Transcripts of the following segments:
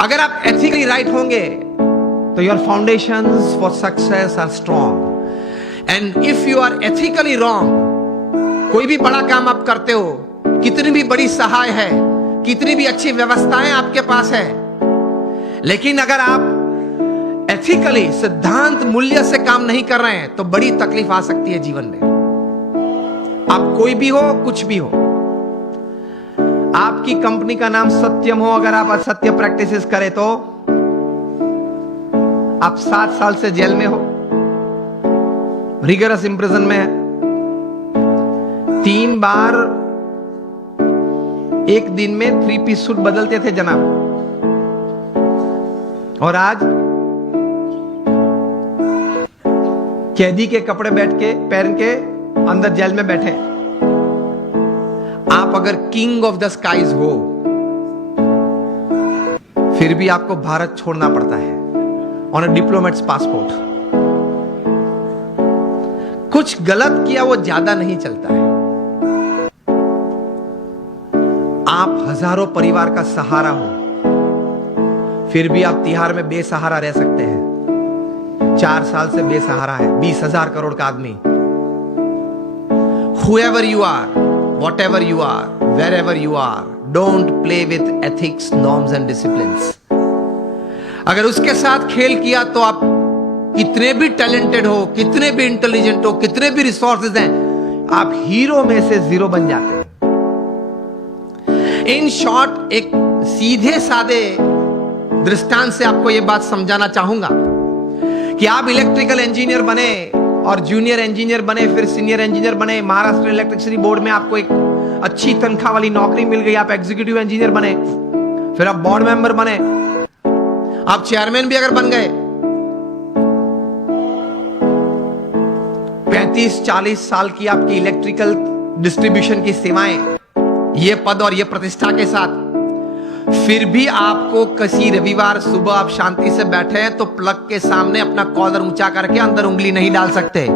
अगर आप ethically right होंगे तो your foundations for success are strong. And if you are ethically wrong, कोई भी बड़ा काम आप करते हो, कितनी भी बड़ी सहाय है, कितनी भी अच्छी व्यवस्थाएं आपके पास है, लेकिन अगर आप एथिकली सिद्धांत मूल्य से काम नहीं कर रहे हैं तो बड़ी तकलीफ आ सकती है जीवन में। आप कोई भी हो, कुछ भी हो, आपकी कंपनी का नाम सत्यम हो, अगर आप असत्य प्रैक्टिसेस करें तो आप 7 साल से जेल में हो, रिगरस इंप्रिजन में है। 3 बार एक दिन में 3 पीस सूट बदलते थे जनाब, और आज कैदी के कपड़े पहन के अंदर जेल में बैठे। आप अगर किंग ऑफ द स्काईज हो, फिर भी आपको भारत छोड़ना पड़ता है ऑन अ डिप्लोमेट्स पासपोर्ट। कुछ गलत किया वो ज्यादा नहीं चलता है। आप हजारों परिवार का सहारा हो, फिर भी आप तिहाड़ में बेसहारा रह सकते हैं। 4 साल से बेसहारा है 20,000 करोड़ का आदमी। Whoever you are, whatever you are, wherever you are, don't play with ethics, norms and disciplines. अगर उसके साथ खेल किया तो आप कितने भी टैलेंटेड हो, कितने भी इंटेलिजेंट हो, कितने भी रिसोर्सेज हैं, आप हीरो में से 0 बन जाते हैं। इन शॉर्ट, एक सीधे सादे दृष्टांत से आपको यह बात समझाना चाहूंगा कि आप इलेक्ट्रिकल इंजीनियर बने और जूनियर इंजीनियर बने, फिर सीनियर इंजीनियर बने, महाराष्ट्र इलेक्ट्रिसिटी बोर्ड में आपको एक अच्छी तनख्वाह वाली नौकरी मिल गई, आप एग्जीक्यूटिव इंजीनियर बने, फिर आप बोर्ड मेंबर बने, आप चेयरमैन भी अगर बन गए, 35-40 साल की आपकी इलेक्ट्रिकल डिस्ट्रीब्यूशन की सेवाएं, ये पद और ये प्रतिष्ठा के साथ, फिर भी आपको किसी रविवार सुबह आप शांति से बैठे हैं तो प्लग के सामने अपना कॉलर ऊंचा करके अंदर उंगली नहीं डाल सकते।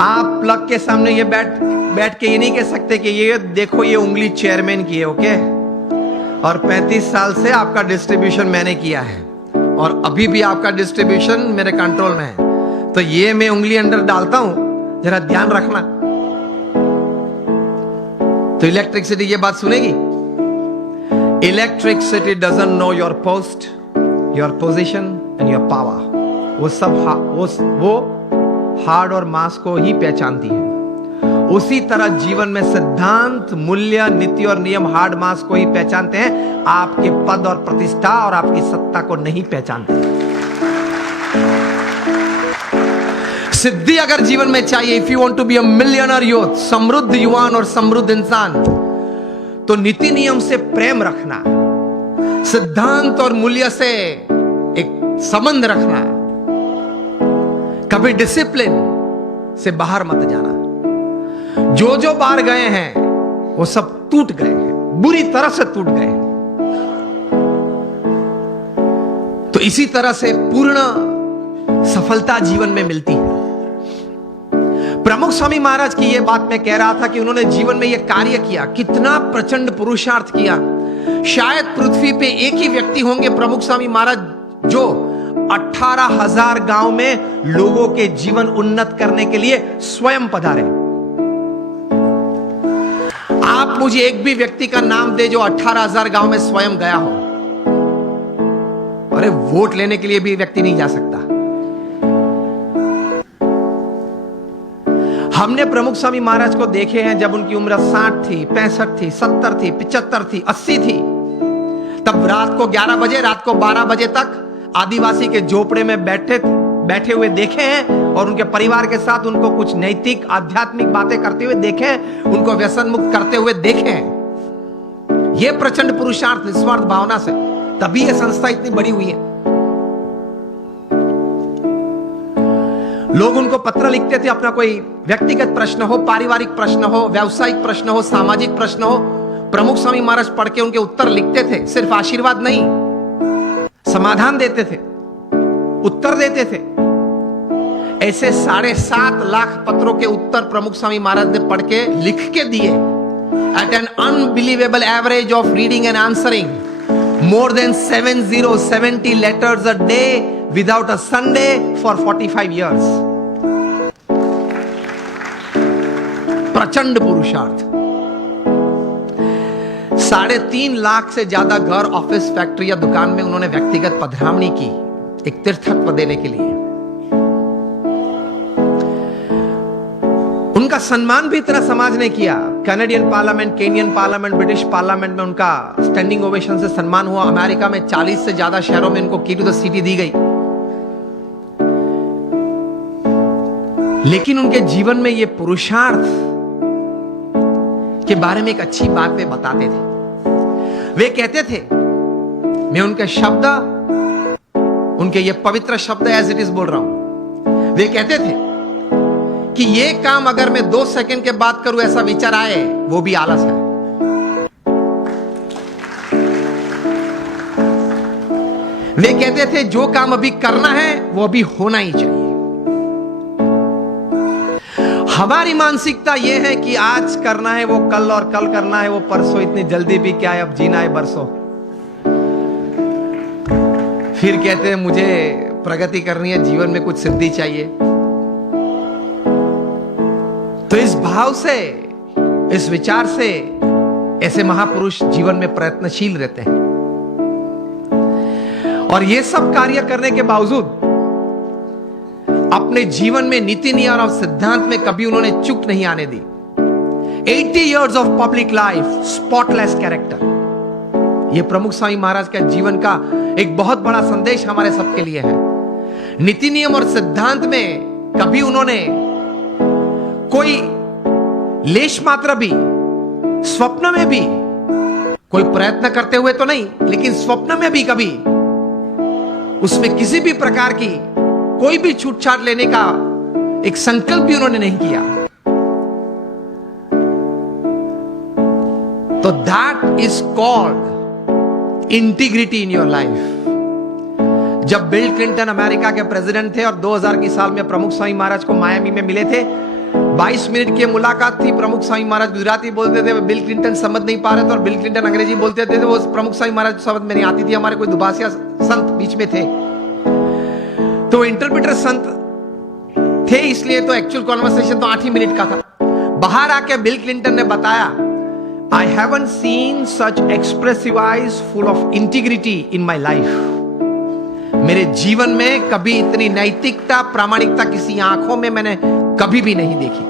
आप प्लग के सामने ये बैठ के ये नहीं कह सकते कि ये देखो ये उंगली चेयरमैन की है, ओके, और 35 साल से आपका डिस्ट्रीब्यूशन मैंने किया है और अभी भी आपका डिस्ट्रीब्यूशन मेरे कंट्रोल में है, तो ये मैं उंगली अंदर डालता हूं, जरा ध्यान रखना। तो इलेक्ट्रिसिटी ये बात सुनेगी। Electricity doesn't know your post, your position and your power. वो सब वो हार्ड और मास को ही पहचानती है। उसी तरह जीवन में सिद्धांत, मूल्य, नीति और नियम हार्ड मास को ही पहचानते हैं, आपके पद और प्रतिष्ठा और आपकी सत्ता को नहीं पहचानते। सिद्धि अगर जीवन में चाहिए, if you want to be a millionaire youth, समृद्ध युवान और समृद्ध इंसान, तो नीति नियम से प्रेम रखना, सिद्धांत और मूल्य से एक संबंध रखना, कभी डिसिप्लिन से बाहर मत जाना। जो बाहर गए हैं वो सब टूट गए हैं, बुरी तरह से टूट गए हैं। तो इसी तरह से पूर्ण सफलता जीवन में मिलती है। प्रमुख स्वामी महाराज की यह बात मैं कह रहा था कि उन्होंने जीवन में यह कार्य किया, कितना प्रचंड पुरुषार्थ किया। शायद पृथ्वी पे एक ही व्यक्ति होंगे प्रमुख स्वामी महाराज जो 18,000 गांव में लोगों के जीवन उन्नत करने के लिए स्वयं पधारे। आप मुझे एक भी व्यक्ति का नाम दे जो 18,000 गांव में स्वयं गया हो। अरे वोट लेने के लिए भी व्यक्ति नहीं जा सकता। हमने प्रमुख स्वामी महाराज को देखे हैं जब उनकी उम्र 60 थी, 65 थी, 70 थी, 75 थी, 80 थी, तब रात को 11 बजे, रात को 12 बजे तक आदिवासी के झोपड़े में बैठे हुए देखे हैं और उनके परिवार के साथ उनको कुछ नैतिक आध्यात्मिक बातें करते हुए देखे हैं, उनको व्यसन मुक्त करते हुए देखे हैं। यह प्रचंड पुरुषार्थ निस्वार्थ भावना से, तभी यह संस्था इतनी बड़ी हुई है। लोग उनको पत्र लिखते थे, अपना कोई व्यक्तिगत प्रश्न हो, पारिवारिक प्रश्न हो, व्यावसायिक प्रश्न हो, सामाजिक प्रश्न हो, प्रमुख स्वामी महाराज पढ़ के उनके उत्तर लिखते थे। सिर्फ आशीर्वाद नहीं, समाधान देते थे, उत्तर देते थे। ऐसे 7.5 लाख पत्रों के उत्तर प्रमुख स्वामी महाराज ने पढ़ के लिख के दिए at an unbelievable average of reading and answering more than 70 letters a day without a Sunday for 45 years. प्रचंड पुरुषार्थ। 3.5 लाख से ज्यादा घर, ऑफिस, फैक्ट्री या दुकान में उन्होंने व्यक्तिगत पधरावनी की एक तीर्थत्व देने के लिए। उनका सम्मान भी इतना समाज ने किया। Canadian parliament, Kenyon parliament, British parliament में उनका स्टैंडिंग ओवेशन से सम्मान हुआ। अमेरिका में 40 से ज्यादा शहरों में उनको की टू द सिटी दी गई। लेकिन उनके जीवन में ये पुरुषार्थ के बारे में एक अच्छी बात वे बताते थे। वे कहते थे, मैं उनके शब्द, उनके ये पवित्र शब्द एज इट इज बोल रहा हूं। वे कहते थे कि ये काम अगर मैं 2 सेकंड के बाद करूं ऐसा विचार आए, वो भी आलस है। वे कहते थे जो काम अभी करना है वो अभी होना ही चाहिए। हमारी मानसिकता यह है कि आज करना है वो कल, और कल करना है वो परसों। इतनी जल्दी भी क्या है, अब जीना है बरसों। फिर कहते हैं मुझे प्रगति करनी है, जीवन में कुछ सिद्धि चाहिए। तो इस भाव से, इस विचार से ऐसे महापुरुष जीवन में प्रयत्नशील रहते हैं। और ये सब कार्य करने के बावजूद अपने जीवन में नीति नियम और सिद्धांत में कभी उन्होंने चूक नहीं आने दी। 80 years of public life, spotless character. यह प्रमुख स्वामी महाराज के जीवन का एक बहुत बड़ा संदेश हमारे सबके लिए है। नीति नियम और सिद्धांत में कभी उन्होंने कोई लेश मात्र भी, स्वप्न में भी, कोई प्रयत्न करते हुए तो नहीं, लेकिन स्वप्न में भी कभी उसमें किसी भी प्रकार की कोई भी छूटछाट लेने का एक संकल्प भी उन्होंने नहीं किया। तो that is called integrity in your life. जब बिल क्लिंटन अमेरिका के प्रेसिडेंट थे और 2000 की साल में प्रमुख स्वामी महाराज को मायामी में मिले थे, 22 मिनट की मुलाकात थी। प्रमुख स्वामी महाराज गुजराती बोलते थे, बिल क्लिंटन समझ नहीं पा रहे थे, और बिल क्लिंटन अंग्रेजी बोलते थे। वो प्रमुख स्वामी महाराज समझ में नहीं आती थी। हमारे कोई दुभाषिया संत बीच में थे, तो इंटरप्रेटर संत थे, इसलिए तो एक्चुअल कॉन्वर्सेशन तो 8 ही मिनट का था। बाहर आके बिल क्लिंटन ने बताया, I haven't seen such expressive eyes full of integrity in my life. मेरे जीवन में कभी इतनी नैतिकता, प्रामाणिकता किसी आंखों में मैंने कभी भी नहीं देखी।